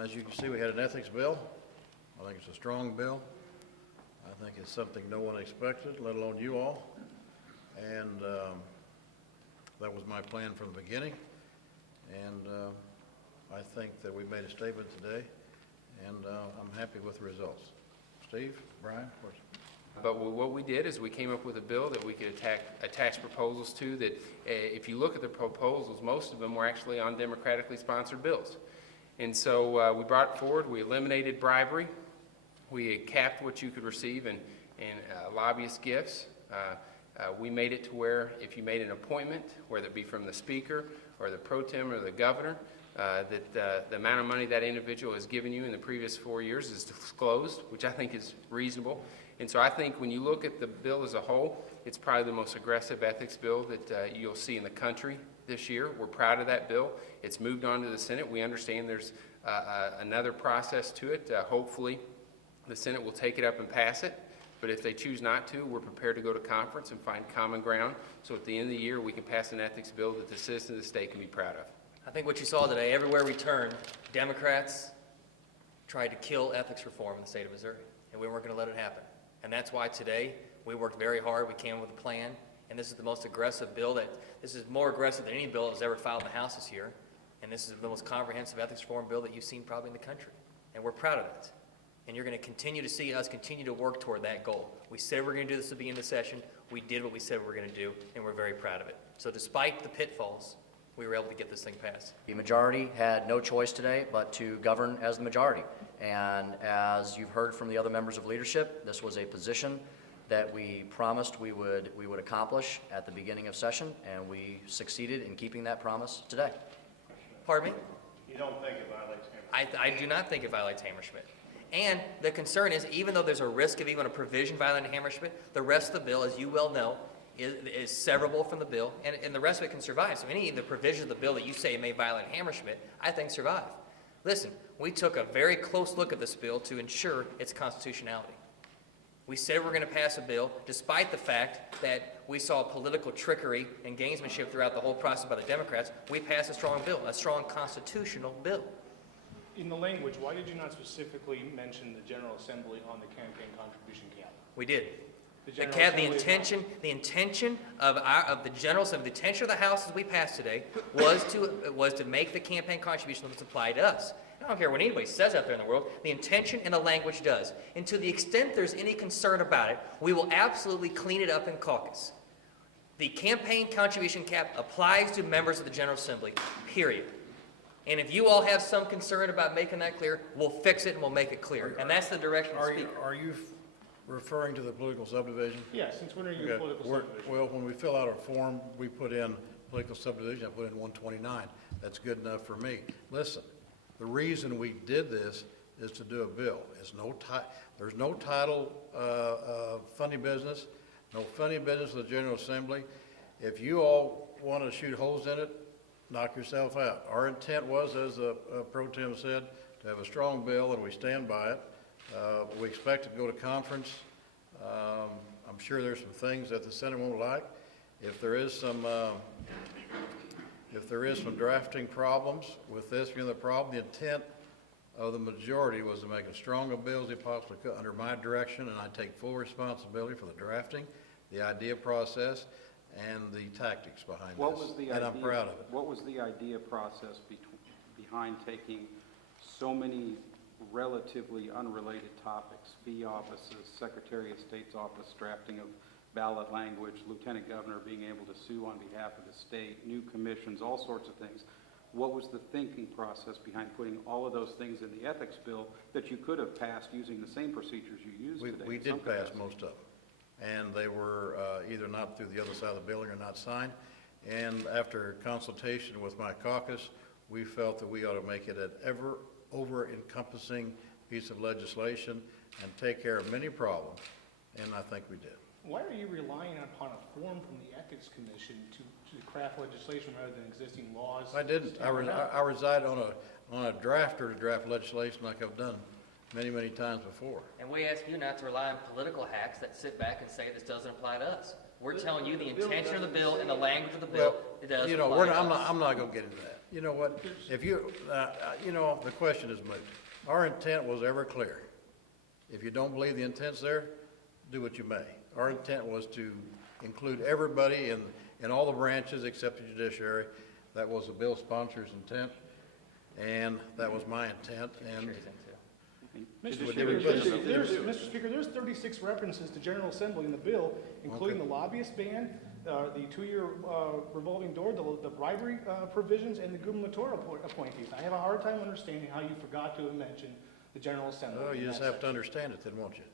As you can see, we had an ethics bill. I think it's a strong bill. I think it's something no one expected, let alone you all. And that was my plan from the beginning. And I think that we made a statement today, and I'm happy with the results. Steve, Bryan, where's... But what we did is we came up with a bill that we could attach proposals to that, if you look at the proposals, most of them were actually on democratically sponsored bills. And so we brought it forward. We eliminated bribery. We capped what you could receive in lobbyist gifts. We made it to where if you made an appointment, whether it be from the speaker or the pro tem or the governor, that the amount of money that individual has given you in the previous 4 years is disclosed, which I think is reasonable. And so I think when you look at the bill as a whole, it's probably the most aggressive ethics bill that you'll see in the country this year. We're proud of that bill. It's moved on to the Senate. We understand there's another process to it. Hopefully the Senate will take it up and pass it. But if they choose not to, we're prepared to go to conference and find common ground. So at the end of the year, we can pass an ethics bill that the citizens of the state can be proud of. I think what you saw today, everywhere we turned, Democrats tried to kill ethics reform in the state of Missouri, and we weren't going to let it happen. And that's why today we worked very hard. We came up with a plan, and this is the most aggressive bill this is more aggressive than any bill that was ever filed in the House this year, and this is the most comprehensive ethics reform bill that you've seen probably in the country, and we're proud of it. And you're going to continue to see us continue to work toward that goal. We said we were going to do this at the beginning of the session. We did what we said we were going to do, and we're very proud of it. So despite the pitfalls, we were able to get this thing passed. The majority had no choice today but to govern as the majority. And as you've heard from the other members of leadership, this was a position that we promised we would accomplish at the beginning of session, and we succeeded in keeping that promise today. Pardon me? You don't think it violates Hammerschmidt? I do not think it violates Hammerschmidt. And the concern is, even though there's a risk of even a provision violating Hammerschmidt, the rest of the bill, as you well know, is severable from the bill, and the rest of it can survive. So any of the provisions of the bill that you say may violate Hammerschmidt, I think survive. Listen, we took a very close look at this bill to ensure its constitutionality. We said we're going to pass a bill, despite the fact that we saw political trickery and gamesmanship throughout the whole process by the Democrats. We passed a strong bill, a strong constitutional bill. In the language, why did you not specifically mention the General Assembly on the campaign contribution cap? We did. The intention of the General Assembly, the intention of the House as we passed today was to make the campaign contribution limits apply to us. I don't care what anybody says out there in the world. The intention and the language does. And to the extent there's any concern about it, we will absolutely clean it up in caucus. The campaign contribution cap applies to members of the General Assembly, period. And if you all have some concern about making that clear, we'll fix it and we'll make it clear. And that's the direction of the Speaker. Are you referring to the political subdivision? Yes, since when are you Okay. political subdivision? Well, when we fill out our form, we put in political subdivision. I put in 129. That's good enough for me. Listen, the reason we did this is to do a bill. There's no title funny business, no funny business with the General Assembly. If you all want to shoot holes in it, knock yourself out. Our intent was, as Pro Tem said, to have a strong bill, and we stand by it. We expect to go to conference. I'm sure there's some things that the Senate won't like. If there is some drafting problems with this, the problem, the intent of the majority was to make as strong a bill as they possibly could under my direction, and I take full responsibility for the drafting, the idea process, and the tactics behind this, and I'm proud of it. What was the idea process behind taking so many relatively unrelated topics, fee offices, Secretary of State's office, drafting of ballot language, Lieutenant Governor being able to sue on behalf of the state, new commissions, all sorts of things? What was the thinking process behind putting all of those things in the ethics bill that you could have passed using the same procedures you used today? We did pass most of them, and they were either not through the other side of the building or not signed. And after consultation with my caucus, we felt that we ought to make it an over-encompassing piece of legislation and take care of many problems, and I think we did. Why are you relying upon a form from the Ethics Commission to craft legislation rather than existing laws? I didn't. I reside on a drafter to draft legislation like I've done many times before. And we ask you not to rely on political hacks that sit back and say this doesn't apply to us. We're telling you the intention of the bill and the language of the bill, it does You know, apply to I'm us. not gonna get into that. You know what? If you, you know, the question is moot. Our intent was ever clear. If you don't believe the intent's there, do what you may. Our intent was to include everybody in all the branches except the judiciary. That was the bill sponsor's intent, and that was my intent, and Mr. Judiciary Speaker, does it. Mr. Speaker, there's 36 references to General Assembly in the bill, including the lobbyist ban, the 2-year revolving door, the bribery provisions, and the gubernatorial appointees. I have a hard time understanding how you forgot to have mentioned the General Assembly. oh, you in just that have to section. understand it then, won't you?